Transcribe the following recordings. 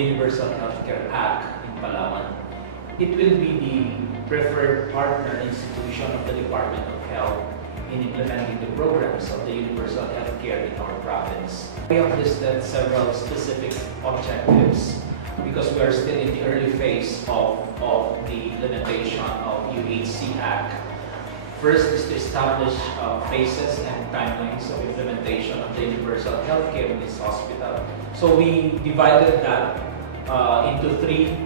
Universal Healthcare Act in Palawan. It will be the preferred partner institution of the Department of Health in implementing the programs of the universal healthcare in our province. We have listed several specific objectives because we are still in the early phase of the implementation of UHC Act. First is to establish phases and timelines of implementation of the universal healthcare in this hospital. So we divided that into three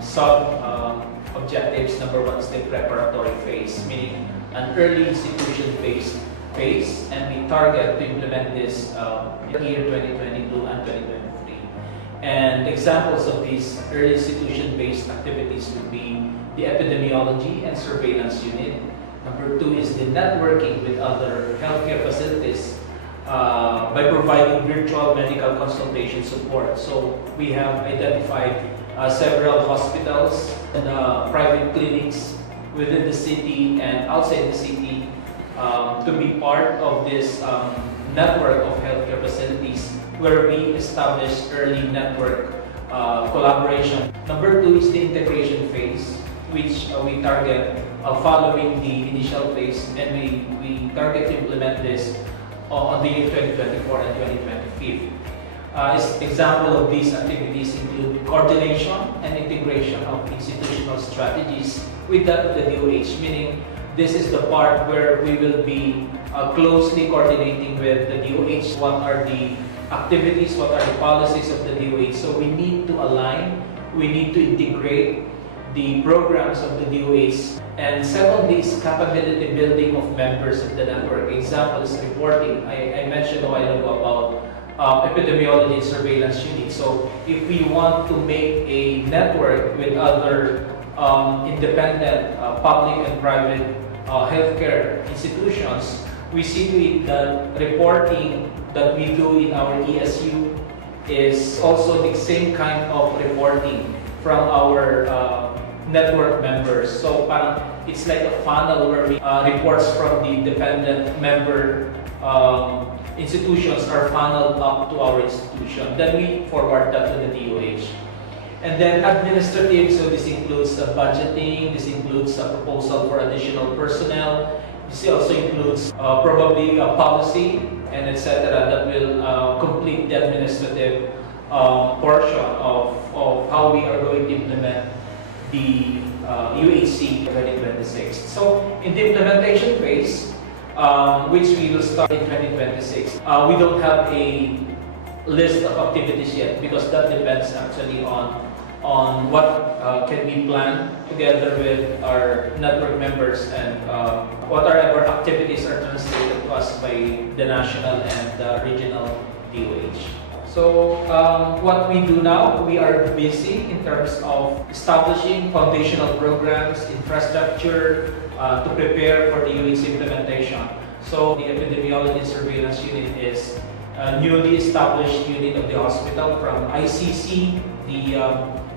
sub-objectives. Number one is the preparatory phase, meaning an early institution-based phase, and we target to implement this year 2022 and 2023. And examples of these early institution-based activities would be the epidemiology and surveillance unit. Number two is the networking with other healthcare facilities by providing virtual medical consultation support. So we have identified several hospitals and private clinics within the city and outside the city to be part of this network of healthcare facilities where we establish early network collaboration. Number two is the integration phase, which we target following the initial phase, and we target to implement this on the year 2024 and 2025. Example of these activities include coordination and integration of institutional strategies with that of the DOH, meaning this is the part where we will be closely coordinating with the DOH. What are the activities, what are the policies of the DOH? So we need to align, we need to integrate the programs of the DOH. And secondly is capability building of members of the network. Example is reporting. I mentioned a while ago about epidemiology and surveillance unit. So if we want to make a network with other independent public and private healthcare institutions, we see to it that reporting that we do in our ESU is also the same kind of reporting from our network members. So it's like a funnel where we reports from the dependent member institutions are funneled up to our institution. Then we forward that to the DOH. And then administrative, so this includes budgeting, this includes a proposal for additional personnel, this also includes probably a policy and etc. that will complete the administrative portion of how we are going to implement the UHC 2026. So in the implementation phase, which we will start in 2026, we don't have a list of activities yet because that depends actually on what can be planned together with our network members and whatever activities are translated to us by the national and the regional DOH. So what we do now, we are busy in terms of establishing foundational programs, infrastructure to prepare for the UHC implementation. So the epidemiology and surveillance unit is a newly established unit of the hospital from ICC, the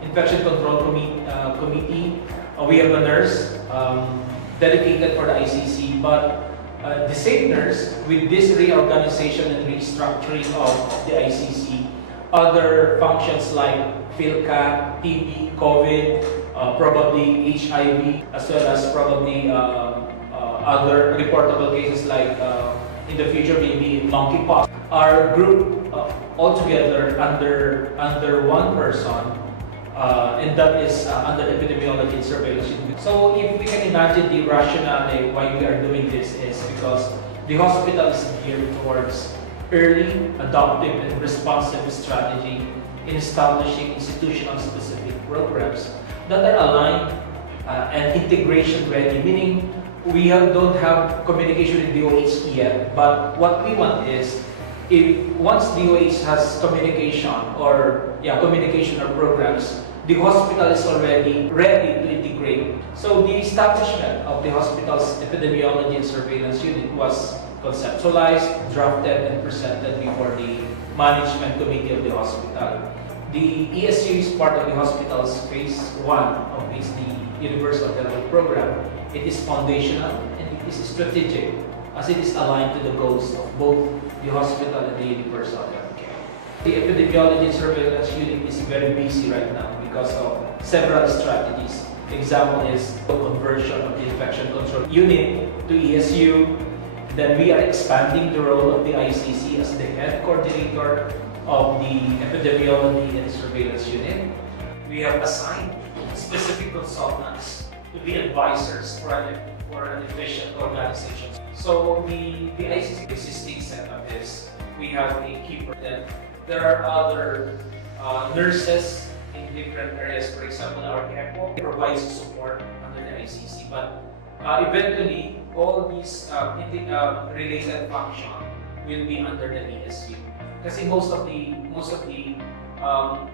Infection Control Committee. We have a nurse dedicated for the ICC, but the same nurse, with this reorganization and restructuring of the ICC, other functions like PhilCat, TB, COVID, probably HIV, as well as probably other reportable cases like in the future maybe monkeypox, are grouped all together under one person. And that is under epidemiology and surveillance. So if we can imagine the rationale why we are doing this is because the hospital is geared towards early, adaptive, and responsive strategy in establishing institutional specific programs that are aligned and integration ready, meaning we don't have communication with DOH yet, but what we want is once DOH has communication or programs, the hospital is already ready to integrate. So the establishment of the hospital's epidemiology and surveillance unit was conceptualized, drafted, and presented before the management committee of the hospital. The ESU is part of the hospital's phase 1 of the Universal Health Program. It is foundational and it is strategic as it is aligned to the goals of both the hospital and the universal healthcare. The epidemiology surveillance unit is very busy right now because of several strategies. Example is the conversion of the infection control unit to ESU. Then we are expanding the role of the ICC as the head coordinator of the epidemiology and surveillance unit. We have assigned specific consultants to be advisors for an efficient organization. So the ICC existing setup is we have a keeper. Then there are other nurses in different areas. For example, our ECHO provides support under the ICC, but eventually all these related function will be under the ESU. Kasi most of the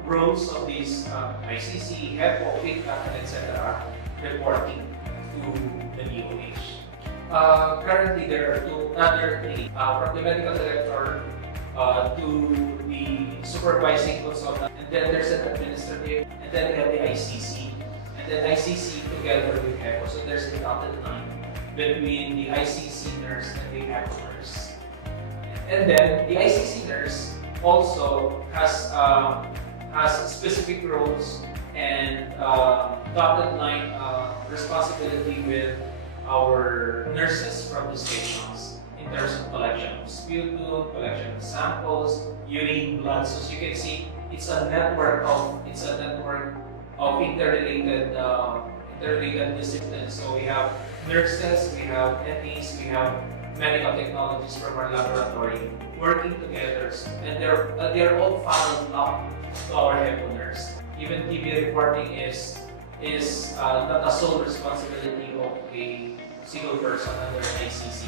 roles of these ICC, HEPO, FICAT, etc. reporting to the DOH. Currently, there are three, from the medical director to the supervising consultant, and then there's an administrative, and then we have the ICC, and then ICC together with HEPO. So there's a dotted line between the ICC nurse and the HEPO nurse. And then the ICC nurse also has specific roles and dotted line responsibility with our nurses from the stations in terms of collection of sputum, collection of samples, urine, blood. So as you can see, it's a network of interrelated disciplines. So we have nurses, we have NEs, we have medical technologists from our laboratory working together, and they're all followed up to our HEPO nurse. Even TB reporting is not a sole responsibility of a single person under ICC.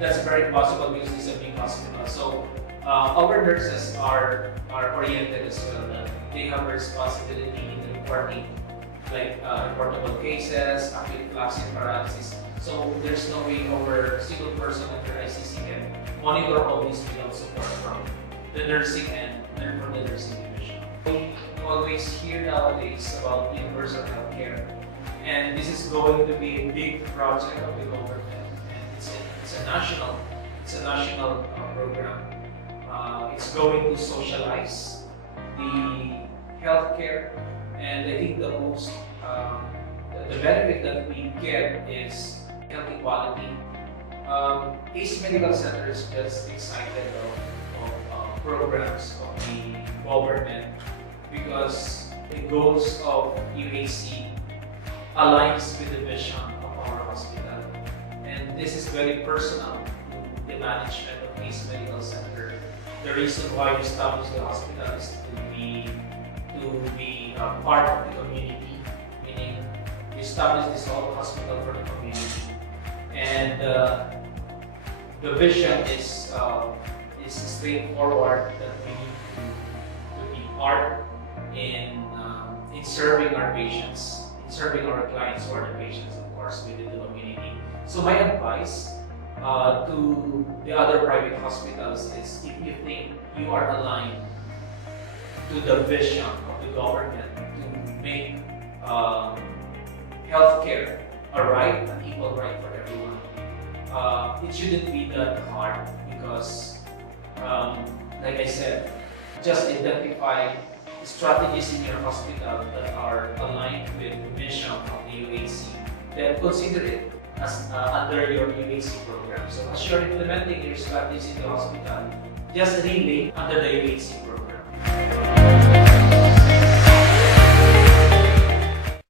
That's very possible because it's a big hospital. So our nurses are oriented as well. They have a responsibility in reporting, like reportable cases, acute flaccid paralysis. So there's no way our single person under ICC can monitor all these without support from the nursing and from the nursing division. We always hear nowadays about universal healthcare, and this is going to be a big project of the government, and it's a national program. It's going to socialize the healthcare, and I think the most the benefit that we get is health equality. East Medical Center is just excited of programs of the government because the goals of UAC aligns with the vision of our hospital. And this is very personal to the management of East Medical Center. The reason why we established the hospital is to be part of the community, meaning we established this whole hospital for the community. And the vision is straightforward, that we need to be part in serving our patients, in serving our clients who are the patients, of course, within the community. So my advice to the other private hospitals is, if you think you are aligned to the vision of the government to make healthcare a right, an equal right for everyone, it shouldn't be that hard because, like I said, just identify strategies in your hospital that are aligned with the mission of the UHC, then consider it as under your UHC program. So as you're implementing your strategies in the hospital, just relay under the UHC program.